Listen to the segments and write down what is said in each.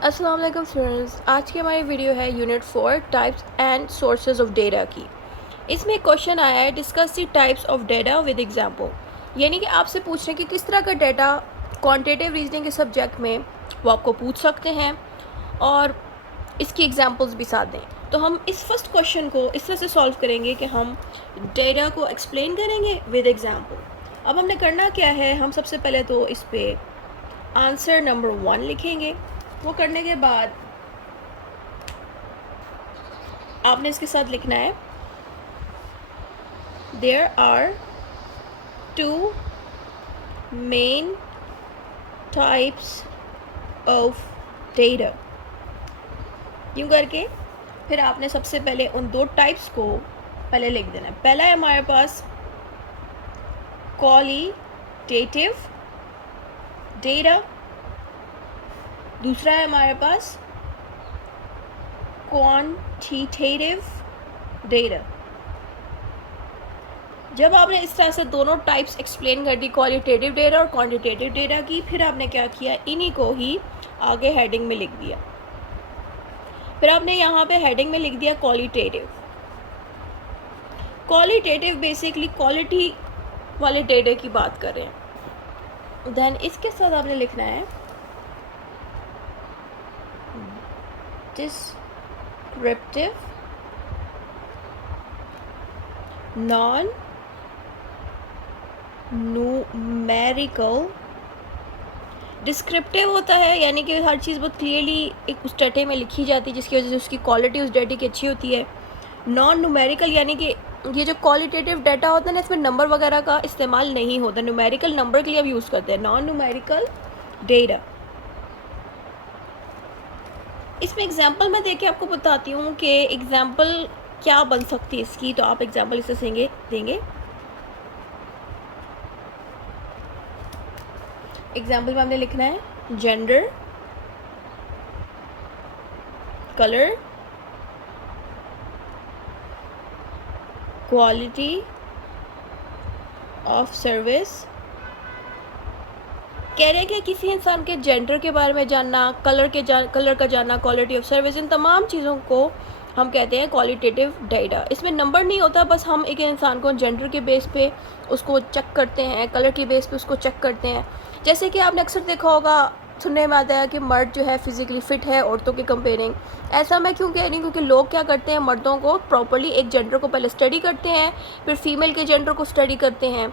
अस्सलाम वालेकुम स्टूडेंट्स, आज की हमारी वीडियो है unit 4 types and sources of data की। इसमें एक क्वेश्चन आया है, discuss the types of data with example. यानी कि आपसे पूछ रहे हैं कि किस तरह का डेटा क्वांटिटेटिव रीजनिंग के सब्जेक्ट में वो आपको पूछ सकते हैं और इसकी एग्जांपल्स भी साथ दें। तो हम इस फर्स्ट क्वेश्चन को इस तरह से सॉल्व करेंगे कि हम डेटा को एक्सप्लेन करेंगे विद एग्जांपल। अब हमने करना क्या है, हम सबसे पहले तो इस पे आंसर नंबर 1 लिखेंगे। वो करने के बाद आपने इसके साथ लिखना है there are two main types of data. यूँ करके फिर आपने सबसे पहले उन दो टाइप्स को पहले लिख देना है। पहला है हमारे पास क्वालिटेटिव डेटा, दूसरा है हमारे पास क्वांटिटेटिव डेटा। जब आपने इस तरह से दोनों टाइप्स एक्सप्लेन कर दी, क्वालिटेटिव डेटा और क्वांटिटेटिव डेटा की, फिर आपने क्या किया, इन्हीं को ही आगे हेडिंग में लिख दिया। फिर आपने यहाँ पे हेडिंग में लिख दिया क्वालिटेटिव। क्वालिटेटिव बेसिकली क्वालिटी वाले डेटा की बात कर रहे हैं। देन इसके साथ आपने लिखना है डिस्क्रिप्टिव नॉन न्यूमेरिकल। डिस्क्रिप्टिव होता है यानी कि हर चीज़ बहुत क्लियरली एक उस डेटे में लिखी जाती है जिसकी वजह से उसकी क्वालिटी उस डेटे की अच्छी होती है। नॉन न्यूमेरिकल यानी कि ये जो क्वालिटेटिव डाटा होता है ना, इसमें नंबर वगैरह का इस्तेमाल नहीं होता। न्यूमेरिकल नंबर के लिए अब यूज़ करते हैं, नॉन न्यूमेरिकल डेटा। इसमें एग्जांपल मैं देके आपको बताती हूँ कि एग्जांपल क्या बन सकती है इसकी। तो आप एग्जांपल इससे देंगे। एग्जांपल में हमने लिखना है gender, colour, quality of service. कह रहे हैं कि किसी इंसान के जेंडर के बारे में जानना, कलर का जानना, क्वालिटी ऑफ सर्विस, इन तमाम चीज़ों को हम कहते हैं क्वालिटेटिव डेटा। इसमें नंबर नहीं होता, बस हम एक इंसान को जेंडर के बेस पे उसको चेक करते हैं, कलर के बेस पे उसको चेक करते हैं। जैसे कि आपने अक्सर देखा होगा, सुनने में आता है कि मर्द जो है फिज़िकली फ़िट है औरतों के कंपेयरिंग। ऐसा मैं क्यों कह रही हूँ, क्योंकि लोग क्या करते हैं, मर्दों को प्रॉपर्ली एक जेंडर को पहले स्टडी करते हैं, फिर फीमेल के जेंडर को स्टडी करते हैं।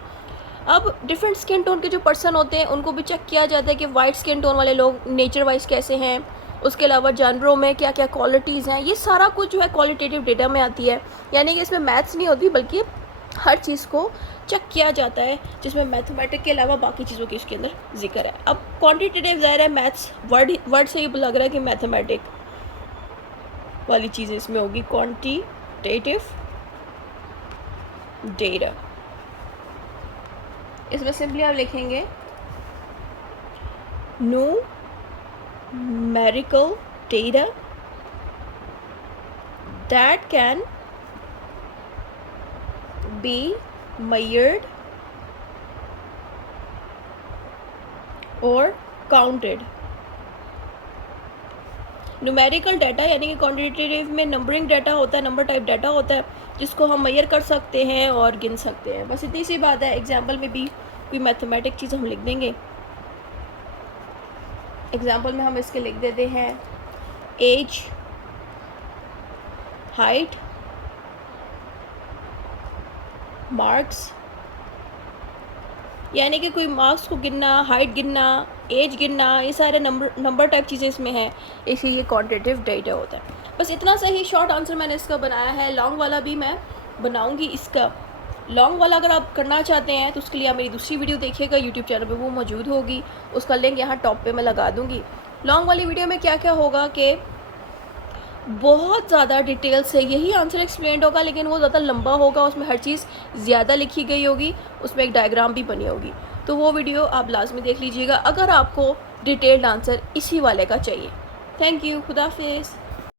अब डिफरेंट स्किन टोन के जो पर्सन होते हैं उनको भी चेक किया जाता है कि वाइट स्किन टोन वाले लोग नेचर वाइज कैसे हैं, उसके अलावा जानवरों में क्या क्या क्वालिटीज़ हैं। ये सारा कुछ जो है क्वालिटेटिव डेटा में आती है। यानी कि इसमें मैथ्स नहीं होती, बल्कि हर चीज़ को चेक किया जाता है, जिसमें मैथमेटिक के अलावा बाकी चीज़ों की इसके अंदर जिक्र है। अब क्वान्टिटेटिव ज़ाहिर है मैथ्स वर्ड से ही लग रहा है कि मैथमेटिक वाली चीज़ें इसमें होगी। क्वान्टिटेटिव डेटा, इसमें सिंपली आप लिखेंगे numerical data that can be measured or counted। Numerical data यानी कि क्वांटिटेटिव में नंबरिंग डाटा होता है, नंबर टाइप डाटा होता है जिसको हम मेजर कर सकते हैं और गिन सकते हैं। बस इतनी सी बात है। एग्जाम्पल में भी कोई मैथमेटिक चीज़ हम लिख देंगे। एग्जाम्पल में हम इसके लिख देते हैं एज, हाइट, मार्क्स। यानी कि कोई मार्क्स को गिनना, हाइट गिनना, एज गिनना, ये सारे नंबर टाइप चीज़ें इसमें हैं, इसलिए ये क्वांटिटेटिव डेटा होता है। बस इतना सा ही शॉर्ट आंसर मैंने इसका बनाया है। लॉन्ग वाला भी मैं बनाऊंगी। इसका लॉन्ग वाला अगर आप करना चाहते हैं तो उसके लिए आप मेरी दूसरी वीडियो देखिएगा, यूट्यूब चैनल पे वो मौजूद होगी। उसका लिंक यहाँ टॉप पे मैं लगा दूँगी। लॉन्ग वाली वीडियो में क्या क्या होगा कि बहुत ज़्यादा डिटेल से यही आंसर एक्सप्लेन होगा, लेकिन वो ज़्यादा लंबा होगा, उसमें हर चीज़ ज़्यादा लिखी गई होगी, उसमें एक डायग्राम भी बनी होगी। तो वो वीडियो आप लाजमी देख लीजिएगा अगर आपको डिटेल्ड आंसर इसी वाले का चाहिए। थैंक यू, खुदा हाफिज़।